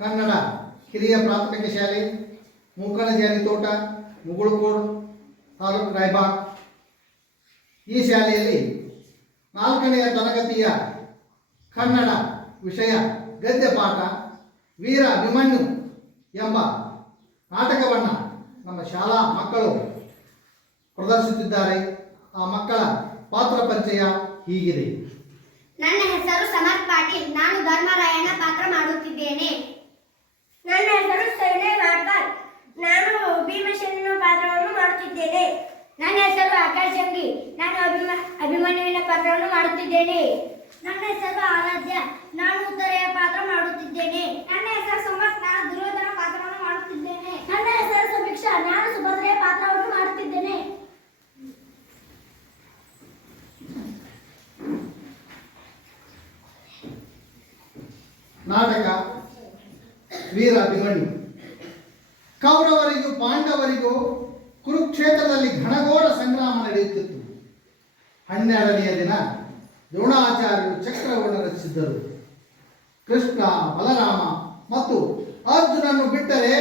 ಕನ್ನಡ ಹಿರಿಯ ಪ್ರಾಥಮಿಕ ಶಾಲೆ, ಮೂಕಣಜಾನಿ ತೋಟ, ಮುಗುಳುಕೋಡು, ತಾಲೂಕು ರಾಯಬಾಗ್. ಈ ಶಾಲೆಯಲ್ಲಿ 4ನೇ ತರಗತಿಯ ಕನ್ನಡ ವಿಷಯ ಗದ್ಯ ಪಾಠ ವೀರ ಅಭಿಮನ್ಯು ಎಂಬ ನಾಟಕವನ್ನು ನಮ್ಮ ಶಾಲಾ ಮಕ್ಕಳು ಪ್ರದರ್ಶಿಸುತ್ತಿದ್ದಾರೆ. ಆ ಮಕ್ಕಳ ಪಾತ್ರ ಪರಿಚಯ ಹೀಗಿದೆ. ನನ್ನ ಹೆಸರು ಸಮರ್ಥ್ ಪಾಟೀಲ್. ನಾನು ಧರ್ಮರಾಯನ ಪಾತ್ರ ಮಾಡುತ್ತಿದ್ದೇನೆ. ನನ್ನ ಹೆಸರು ಸೈನೇ ವಾಡ್ಕರ್. ನಾನು ಭೀಮಸೇನನ ಪಾತ್ರವನ್ನು ಮಾಡುತ್ತಿದ್ದೇನೆ. ನನ್ನ ಹೆಸರು ಆಕಾಶ್ ಜಂಗಿ. ನಾನು ಅಭಿಮನ್ಯುವಿನ ಪಾತ್ರವನ್ನು ಮಾಡುತ್ತಿದ್ದೇನೆ. ನನ್ನ ಹೆಸರು ಆರಾಧ್ಯ. ನಾನು ಉತ್ತರೆಯ ಪಾತ್ರ ಮಾಡುತ್ತಿದ್ದೇನೆ. ನನ್ನ ಹೆಸರು ಸಮರ್ಥ್. ನಾನು ದುರ್ಯೋಧನ ಪಾತ್ರವನ್ನು ಮಾಡುತ್ತಿದ್ದೇನೆ. ನನ್ನ ಹೆಸರು ಸುಭಿಕ್ಷಾ. ನಾನು ಸುಭದ್ರೆಯ ಪಾತ್ರವನ್ನು ಮಾಡುತ್ತಿದ್ದೇನೆ. ನಾಟಕ ವೀರ ಅಭಿಮನ್ಯು. ಕೌರವರಿಗೂ ಪಾಂಡವರಿಗೂ ಕುರುಕ್ಷೇತ್ರದಲ್ಲಿ ಘನಘೋರ ಸಂಗ್ರಾಮ ನಡೆಯುತ್ತಿತ್ತು. 12ನೆಯ ದಿನ ದ್ರೋಣಾಚಾರ್ಯರು ಚಕ್ರವನ್ನು ರಚಿಸಿದ್ದರು. ಕೃಷ್ಣ, ಬಲರಾಮ ಮತ್ತು ಅರ್ಜುನನ್ನು ಬಿಟ್ಟರೆ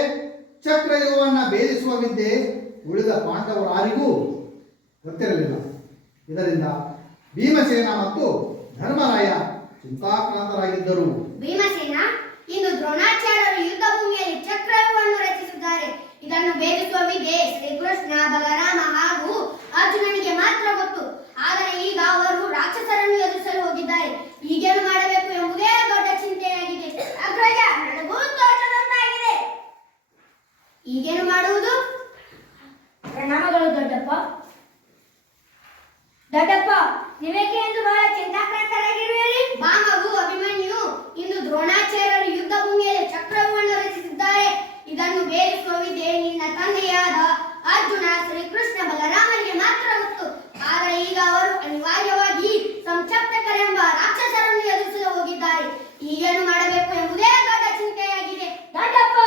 ಚಕ್ರವ್ಯೂಹವನ್ನು ಭೇದಿಸುವ ವಿದ್ಯೆ ಉಳಿದ ಪಾಂಡವರಾರಿಗೂ ಗೊತ್ತಿರಲಿಲ್ಲ. ಇದರಿಂದ ಭೀಮಸೇನ ಮತ್ತು ಧರ್ಮರಾಯ ಚಿಂತಾಕ್ರಾಂತರಾಗಿದ್ದರು. ಭೀಮಸೇನ, ಇಂದು ದ್ರೋಣಾಚಾರ್ಯರು ಯುದ್ಧ ಭೂಮಿಯಲ್ಲಿ ಚಕ್ರವ್ಯೂಹವನ್ನು ರಚಿಸಿದ್ದಾರೆ. ಇದನ್ನು ಭೇದಿಸುವ ವಿದ್ಯೆ ಶ್ರೀಕೃಷ್ಣ, ಬಲರಾಮ ಹಾಗೂ ಅರ್ಜುನನಿಗೆ ಮಾತ್ರ ಗೊತ್ತು. ಆದರೆ ಈಗ ಅವರು ರಾಕ್ಷಸರನ್ನು ಎದುರಿಸಲು ಹೋಗಿದ್ದಾರೆ. ಈಗೇನು ಮಾಡಬೇಕು ಎಂಬುದೇ ದೊಡ್ಡ ಚಿಂತೆಯಾಗಿದೆ. ಅಗ್ರಜ, ನನಗೂ ತೋಚದಂತಾಗಿದೆ. ಈಗೇನು ಮಾಡುವುದು? ಪ್ರಣಾಮಗಳು ದೊಡ್ಡಪ್ಪ. ದೊಡ್ಡಪ್ಪ, ನೀವೇಕೆ ಎಂದು ಬಹಳ ಚಿಂತಾಕ್ರಾಂತರಾಗಿರುವಿರಿ? ಬಾ ಮಗು ಅಭಿಮನ್ಯು, ಇಂದು ದ್ರೋಣಾಚಾರ್ಯರು ಯುದ್ಧ ಭೂಮಿಯಲ್ಲಿ ಚಕ್ರವ್ಯೂಹವನ್ನು ರಚಿಸಿದ್ದಾರೆ. ಇದನ್ನು ಭೇದಿಸುವ ವಿದ್ಯೆ ನಿನ್ನ ತಂದೆಯಾದ ಅರ್ಜುನ, ಶ್ರೀಕೃಷ್ಣ, ಬಲರಾಮನಿಗೆ ಮಾತ್ರ ಗೊತ್ತು. ಆದರೆ ಈಗ ಅವರು ಅನಿವಾರ್ಯವಾಗಿ ಸಂಚಪ್ತಕರೆಂಬ ರಾಕ್ಷಸರನ್ನು ಎದುರಿಸಲು ಹೋಗಿದ್ದಾರೆ. ಈಗೇನು ಮಾಡಬೇಕು ಎಂಬುದೇ ದೊಡ್ಡ ಚಿಂತೆಯಾಗಿದೆ. ದೊಡ್ಡಪ್ಪ,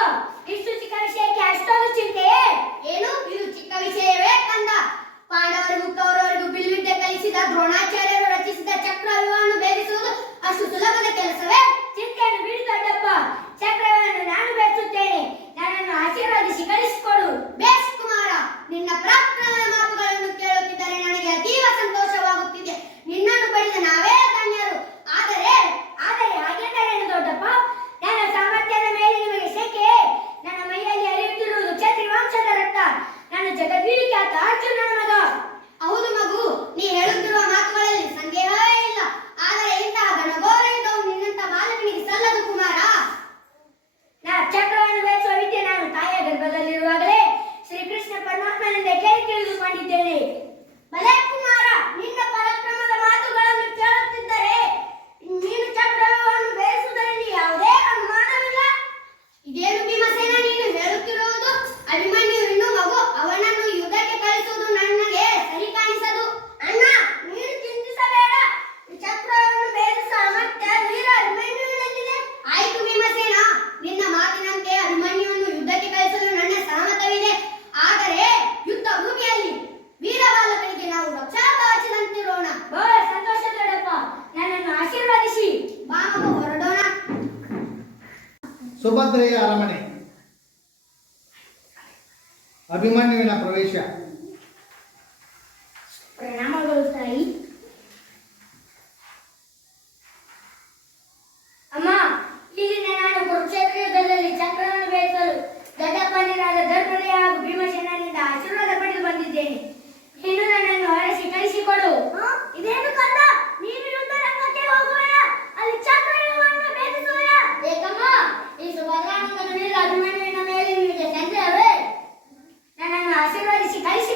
ಇಷ್ಟು ಚಿಕ್ಕ ವಿಷಯಕ್ಕೆ ಅಷ್ಟೊಂದು ಚಿಂತೆಯೇ? ಏನು, ಇದು ಚಿಕ್ಕ ವಿಷಯವೇ ಕಂದ? ಪಾಂಡವರಿಗೂ ಕೌರವರಿಗೂ ಬಿಲ್ವಿದ್ಯೆ ಕಲಿಸಿದ ದ್ರೋಣಾಚಾರ್ಯರು ರಚಿಸಿದ ಚಕ್ರವ್ಯೂಹವನ್ನು ಭೇದಿಸುವುದು ಅಷ್ಟು ಸುಲಭದ ಕೆಲಸವೇ? ಚಿಂತೆಯನ್ನು ಬಿಡಿ ದೊಡ್ಡಪ್ಪ. ಚಕ್ರವನ್ನು ನಾನು ಬೆಳೆಸುತ್ತೇನೆ. ನನ್ನನ್ನು ಆಶೀರ್ವದಿಸಿ ಕಳಿಸಿಕೊಡು. ಬೇಷ್ ಕುಮಾರ, ನಿನ್ನ ಪರಾಕ್ರಮದ ಮಾತುಗಳನ್ನು ಕೇಳುತ್ತಿದ್ದರೆ ನನಗೆ ಅತೀವ ಸಂತೋಷವಾಗುತ್ತಿದೆ. ನಿನ್ನನ್ನು ಪಡೆದ ನಾವೇ ಧನ್ಯರು. ಆದರೆ ಹಾಗೆಂದರೇನು ದೊಡ್ಡಪ್ಪ? ನನ್ನ ಸಾಮರ್ಥ್ಯದ ಮೇಲೆ ನಿಮಗೆ ಶೇಕೆ? ನನ್ನ ಮೈಯಲ್ಲಿ ಹರಿಯುತ್ತಿರುವುದು ಕ್ಷತ್ರಿಯ ವಂಶದ ರಕ್ತ. ನಾನು ಜಗದ್ವಿಖ್ಯಾತ ಅರ್ಜುನನ ಮಗ. ಹೌದು ಮಗು, ನೀ ಹೇಳುತ್ತಿರುವ ಮಾತುಗಳಲ್ಲಿ ಸಂದೇಹವೇ ಇಲ್ಲ. ಆದರೆ ಇಂತಹ ಘನಘೋರ ಯುದ್ಧವು ನಿನ್ನಂತ ಬಾಲಕನಿಗೆ ಸಲ್ಲದು ಕುಮಾರ. ಚಕ್ರವನ್ನು ಬೆಳೆಸುವ ವಿದ್ಯೆ ನಾನು ತಾಯಿಯ ಗರ್ಭದಲ್ಲಿರುವಾಗಲೇ ಶ್ರೀಕೃಷ್ಣ ಪರಮಾತ್ಮನಿಂದ ಕೇಳಿ ತಿಳಿದುಕೊಂಡಿದ್ದೇನೆ. ಭಲೇ ಕುಮಾರ, ನಿನ್ನ ಪರಾಕ್ರಮದ ಮಾತುಗಳನ್ನು ಕೇಳುತ್ತಿದ್ದರೆ ನೀನು ಚಕ್ರವ್ಯೂಹವನ್ನು ಬೆಳೆಸುವುದರಲ್ಲಿ ಯಾವುದೇ ಅನುಮಾನವಿಲ್ಲ. ಇದೇನು ಭೀಮಸೇನ ನೀನು ಹೇಳುತ್ತಿರುವುದು? ಅಭಿಮನ್ಯು ಇನ್ನೂ ಮಗು. ಅವನನ್ನು ಯುದ್ಧಕ್ಕೆ ಕಳಿಸುವುದು ನನಗೆ ಸರಿ ಕಾಣಿಸದು. ಅಣ್ಣ, ನೀನು ಚಿಂತಿಸಬೇಡ. ಚಕ್ರವನ್ನು ಬೆಳೆಸುವ ಸಾಮರ್ಥ್ಯ ವೀರ ಅಭಿಮನ್ಯುವಿನಲ್ಲಿದೆ. ಆಯಿತು ಭೀಮಸೇನ, ನಿನ್ನ ಮಾತಿನಂತೆ ಅಭಿಮನ್ಯುವನ್ನು ಯುದ್ಧಕ್ಕೆ ಕಳಿಸಲು ನನ್ನ ಸಹಮತವಿದೆ. ಆದರೆ ಯುದ್ಧ ಭೂಮಿಯಲ್ಲಿ ವೀರ ಬಾಲಕನಿಗೆ ನಾವು ರಕ್ಷಾಕವಚದಂತಿರೋಣ. ಬಹಳ ಸಂತೋಷ ದೊಡ್ಡಪ್ಪ. ನನ್ನನ್ನು ಆಶೀರ್ವದಿಸಿ. ಬಾ ಮಗ, ಹೊರಡೋಣ. ಸುಭದ್ರೆಯ ಅರಮನೆ. ಅಭಿಮನ್ಯುವಿನ ಪ್ರವೇಶ. ಪ್ರಣಾಮಗಳು ತಾಯಿ. ಅಮ್ಮ, ಇಲ್ಲಿಂದ ನಾನು ಕುರುಕ್ಷೇತ್ರ ಯುದ್ಧದಲ್ಲಿ ಚಕ್ರವನ್ನು ಬೆಳೆಸಲು ದೊಡ್ಡಪ್ಪನಿರಾದ ಧರ್ಮರಾಯ ಹಾಗೂ ಭೀಮಸೇನನಿಂದ ಆಶೀರ್ವಾದ ಪಡೆದು ಬಂದಿದ್ದೇನೆ. ಇನ್ನು ನನ್ನನ್ನು ಹೊರಡಿಸಿ ಕಳಿಸಿಕೊಡು. ಇದೇನು ಕಂದ, ನೀನು ಯುದ್ಧ ರಂಗಕ್ಕೆ ಹೋಗುವೆಯ? ಅಲ್ಲಿ ಚಕ್ರವ್ಯೂಹವನ್ನು ಭೇದಿಸುವೆಯ? ಏಕಮ್ಮ, ಈ ಸುಭದ್ರಾನಂದನ ವೀರ ಅಭಿಮನ್ಯುವಿನ ಮೇಲೆ ನಿನಗೆ ಸಂದೇಹವೇ? ನನ್ನನ್ನು ಆಶೀರ್ವದಿಸಿ ಕಳಿಸಿ.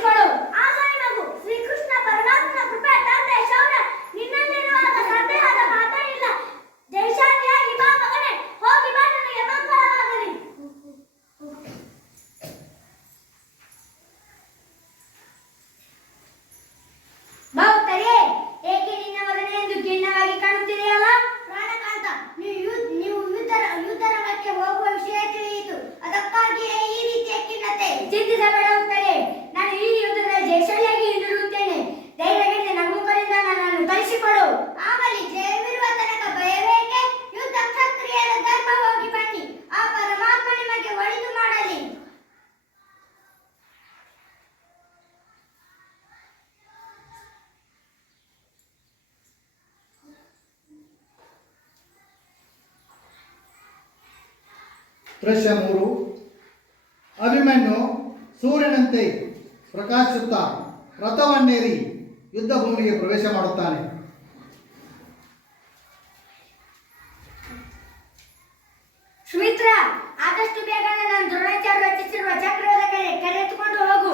ದೃಶ್ಯ 3. ಅಭಿಮನ್ಯು ಸೂರ್ಯನಂತೆ ಪ್ರಕಾಶಿಸುತ್ತಾ ರಥವನ್ನೇರಿ ಯುದ್ಧ ಭೂಮಿಗೆ ಪ್ರವೇಶ ಮಾಡುತ್ತಾನೆ. ಸುಮಿತ್ರ, ಆದಷ್ಟು ಬೇಗ ನಾನು ದ್ರೋಣಾಚಾರ್ಯ ರಚಿಸಿರುವ ಚಕ್ರದ ಕಡೆ ಕರೆದುಕೊಂಡು ಹೋಗು.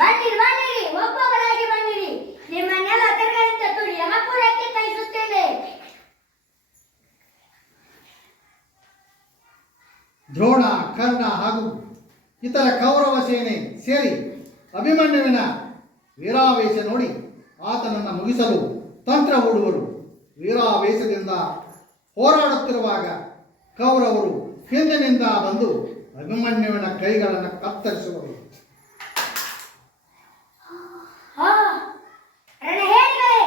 ಬನ್ನಿರಿ ಬನ್ನಿರಿ, ಒಬ್ಬೊಬ್ಬರಾಗಿ ಬನ್ನಿರಿ. ನಿಮ್ಮನ್ನೆಲ್ಲ ತರಗಂತ ತುಳಿ ಯಮಪುರಕ್ಕೆ ಕಳಿಸುತ್ತೇನೆ. ದ್ರೋಣ, ಕರ್ಣ ಹಾಗೂ ಇತರ ಕೌರವ ಸೇನೆ ಸೇರಿ ಅಭಿಮನ್ಯುವಿನ ವೀರಾವೇಶ ನೋಡಿ ಆತನನ್ನು ಮುಗಿಸಲು ತಂತ್ರ ಹೂಡುವರು. ವೀರಾವೇಶದಿಂದ ಹೋರಾಡುತ್ತಿರುವಾಗ ಕೌರವರು ಹಿಂದಿನಿಂದ ಬಂದು ಅಭಿಮನ್ಯುವಿನ ಕೈಗಳನ್ನು ಕತ್ತರಿಸುವರು. ರಣಹೇಡಿಗಳೇ,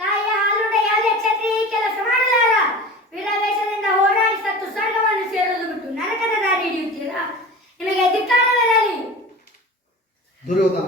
ತಾಯಿಯ ಹಾಲುಂಡ ಯಾವುದೇ ಕ್ಷತ್ರಿಯ ಈ ಕೆಲಸ ಮಾಡಲಾರ. ವೀರಾವೇಶದಿಂದ ಹೋರಾಡಿ ಸತ್ತು ಸ್ವರ್ಗವನ್ನು ಸೇರೋದು ಬಿಟ್ಟು ನರಕದ ದಾರಿ ಹಿಡಿಯುತ್ತೀರಾ? ನಿಮಗೆ ಧಿಕ್ಕಾರವಿರಲಿ. ದುರ್ಯೋಧನ